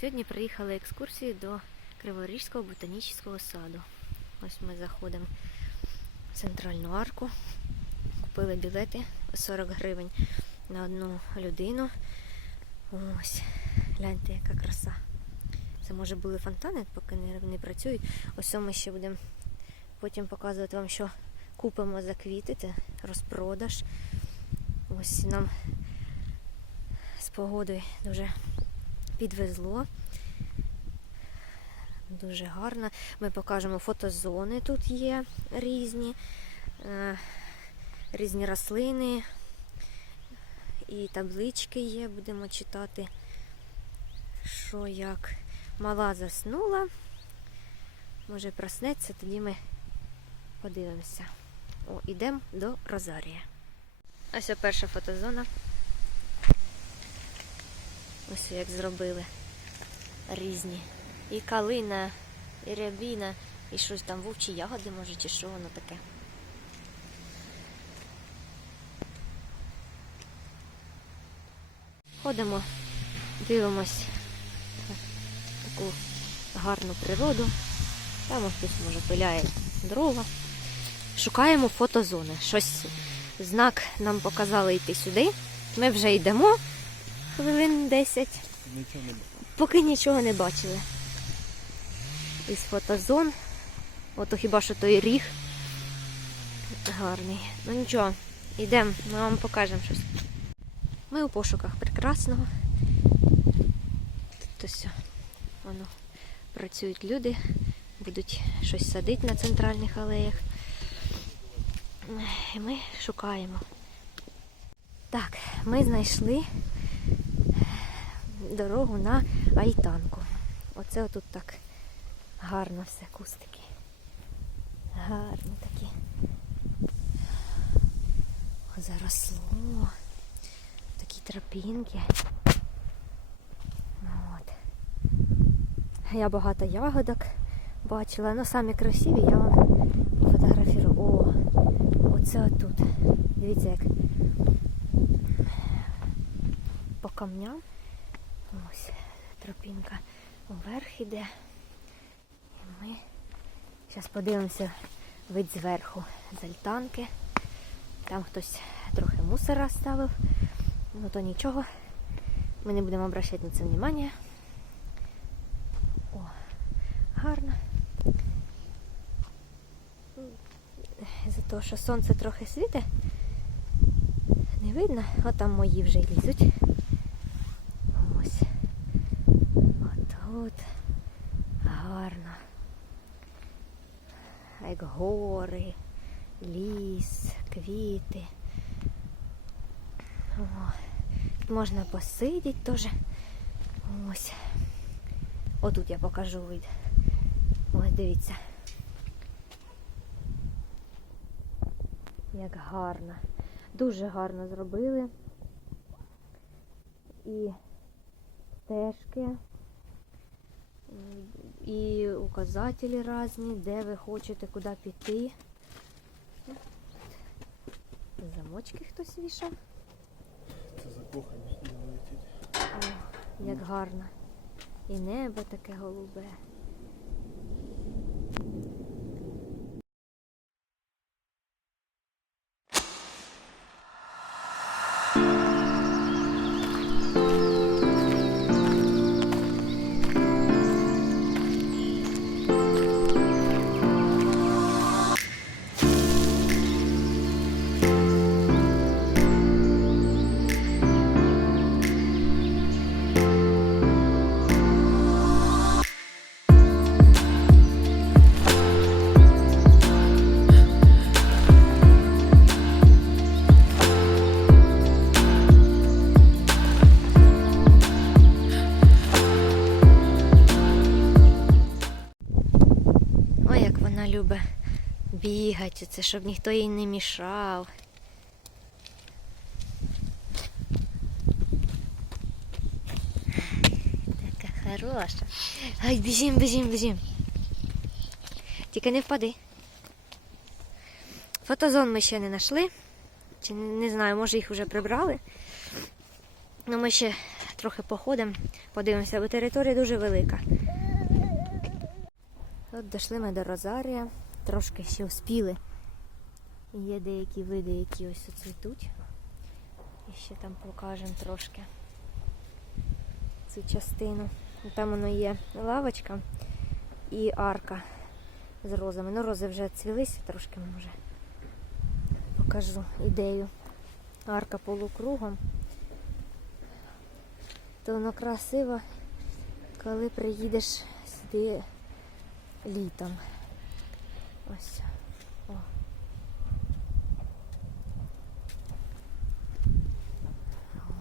Сьогодні приїхали екскурсії до Криворізького ботанічного саду. Ось ми заходимо в центральну арку. Купили білети 40 гривень на одну людину. Ось, гляньте, яка краса. Це може були фонтани, поки не, не працюють. Ось ми ще будемо потім показувати вам, що купимо за квіти. Це розпродаж. Ось нам з погодою дуже підвезло. Дуже гарно. Ми покажемо фотозони тут є різні, е, різні рослини і таблички є, будемо читати, що як мала заснула. Може проснеться, тоді ми подивимося. О, ідемо до Розарія. Ось перша фотозона. Ось як зробили різні. І калина, і рябіна, і щось там вовчі ягоди, може, чи що воно таке. Ходимо, дивимось таку гарну природу. Там ось хтось може пиляє дрова. Шукаємо фотозони. Щось знак нам показали йти сюди. Ми вже йдемо хвилин 10 Нічого не поки нічого не бачили. Із фотозон. Ото хіба що той ріг гарний. Ну нічого, йдемо, ми вам покажемо щось. Ми у пошуках прекрасного. Тут ось воно працюють люди, будуть щось садити на центральних алеях. І ми шукаємо. Так, ми знайшли дорогу на альтанку. Оце отут так гарно все, кустики. Гарні такі. Заросло. Такі тропінки. От. Я багато ягодок бачила. Ну самі красиві я вам фотографірую. О, оце отут. Дивіться, як по камням. Ось тропінка вверх іде. І ми зараз подивимося вид зверху з альтанки. Там хтось трохи мусора ставив. Ну то нічого. Ми не будемо обращати на це внимання. О, гарно. За того, що сонце трохи світить, не видно, а там мої вже лізуть. Ось. Отут. Гарно. Як гори, ліс, квіти. О, тут можна посидіти теж. Ось. Отут я покажу вид. Ось дивіться. Як гарно. Дуже гарно зробили. І стежки, і указателі різні, де ви хочете, куди піти. Замочки хтось вішав. Це закохані не летить. Як гарно. І небо таке голубе. Бігати, це щоб ніхто їй не мішав. Така хороша. Ай, біжим, біжим, біжим. Тільки не впади. Фотозон ми ще не знайшли. Чи не знаю, може їх вже прибрали. Ну, ми ще трохи походимо, подивимося, бо територія дуже велика. От дійшли ми до Розарія, трошки ще успіли. Є деякі види, які ось цвітуть. І ще там покажемо трошки цю частину. Там воно є лавочка і арка з розами. Ну, рози вже цвілися трошки, може. Покажу ідею. Арка полукругом. То воно красиво, коли приїдеш сюди літом. Ось. О. О.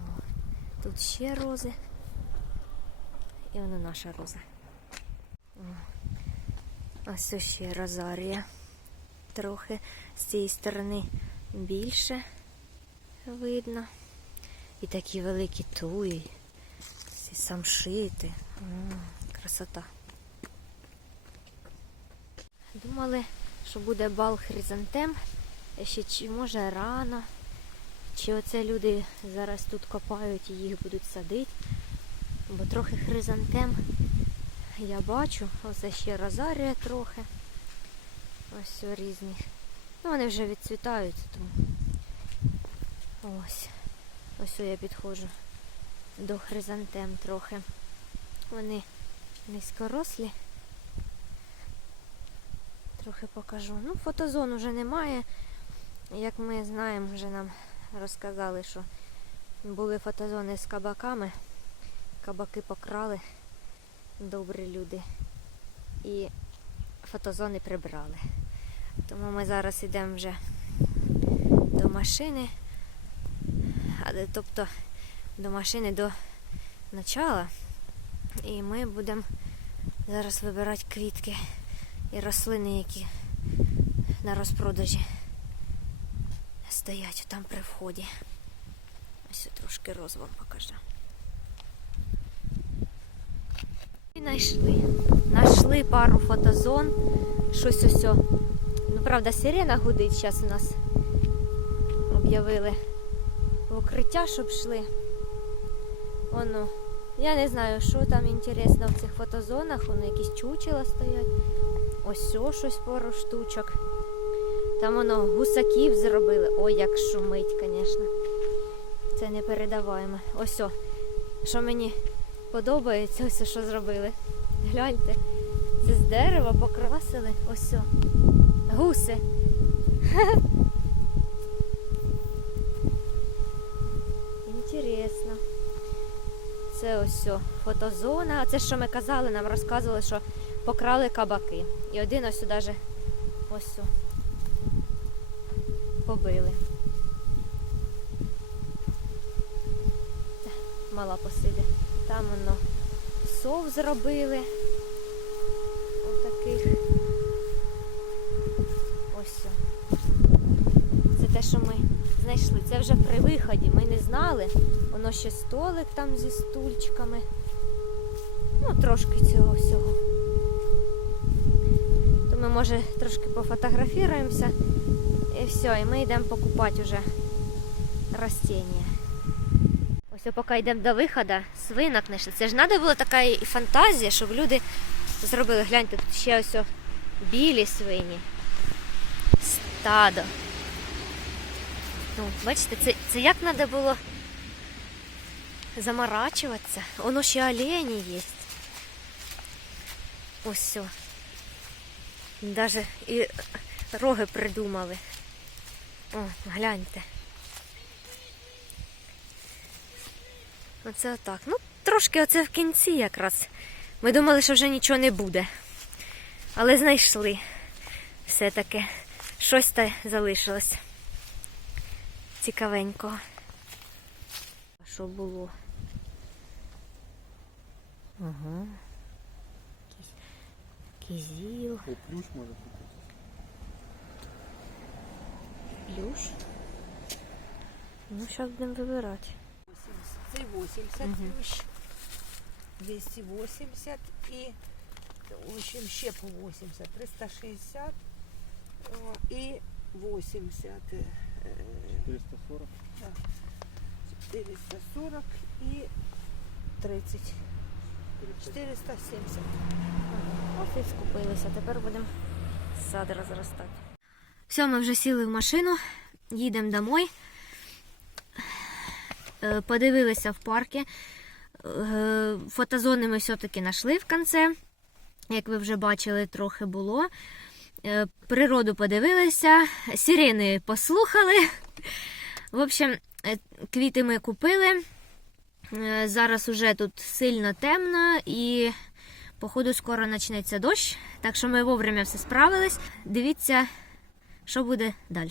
Тут ще рози. І вона наша роза. О. Ось ще розарія. Трохи з цієї сторони більше видно. І такі великі туї. Ці самшити. Красота. Думали, що буде бал хризантем. Ще чи може рано. Чи оце люди зараз тут копають і їх будуть садити. Бо трохи хризантем я бачу. Оце ще розарія трохи. Ось о, різні. Ну, вони вже відцвітаються, тому. Ось. Ось я підходжу до хризантем трохи. Вони низькорослі. Трохи покажу. Ну, фотозон вже немає. Як ми знаємо, вже нам розказали, що були фотозони з кабаками. Кабаки покрали добрі люди. І фотозони прибрали. Тому ми зараз йдемо вже до машини. Тобто до машини до начала. І ми будемо зараз вибирати квітки і рослини, які на розпродажі стоять там при вході. Ось трошки роз вам покажу. І знайшли. Знайшли пару фотозон. Щось ось. Ну, правда, сирена гудить зараз у нас. Об'явили в укриття, щоб йшли. Воно. Я не знаю, що там інтересно в цих фотозонах. Воно якісь чучела стоять. Ось о, щось пару штучок. Там воно гусаків зробили. Ой, як шумить, звісно. Це не передаваємо. Ось о. Що мені подобається, ось що зробили. Гляньте. Це з дерева покрасили. Ось о. Гуси. Інтересно. Це ось о, фотозона. Це що ми казали, нам розказували, що покрали кабаки. І один ось сюди же ось побили. Мала посиде. Там воно сов зробили. Отаких. Ось. о. Це те, що ми знайшли. Це вже при виході. Ми не знали. Воно ще столик там зі стульчиками. Ну, трошки цього всього. То ми, може, трошки пофотографіруємося. І все, і ми йдемо покупати вже растіння. Ось поки йдемо до виходу, свинок знайшли. Це ж треба була така і фантазія, щоб люди зробили. Гляньте, тут ще ось білі свині. Стадо. Ну, бачите, це, це як треба було заморачуватися. Воно ще олені є. Ось все. Даже і роги придумали. О, гляньте. Оце отак. Ну, трошки оце в кінці якраз. Ми думали, що вже нічого не буде. Але знайшли. Все-таки щось та залишилось. Цікавенького. Що було? Ага. Кізіл, О, плюш може купити. плюш. Ну, зараз будемо вибирати. 80. Це 80 Мгм. плющ, 280 і в общем, ще по 80, 360 о, і 80. Е, е, 440. 440 і 30. 470. Ось і скупилися. Тепер будемо сад розростати. Все, ми вже сіли в машину, їдемо домой. Е, Подивилися в парки. Е, Фотозони ми все-таки знайшли в кінці. Як ви вже бачили, трохи було. Е, Природу подивилися, сирени послухали. В общем, е, квіти ми купили. Е, Зараз уже тут сильно темно і Походу, скоро почнеться дощ, так що ми вовремя все справились. Дивіться, що буде далі.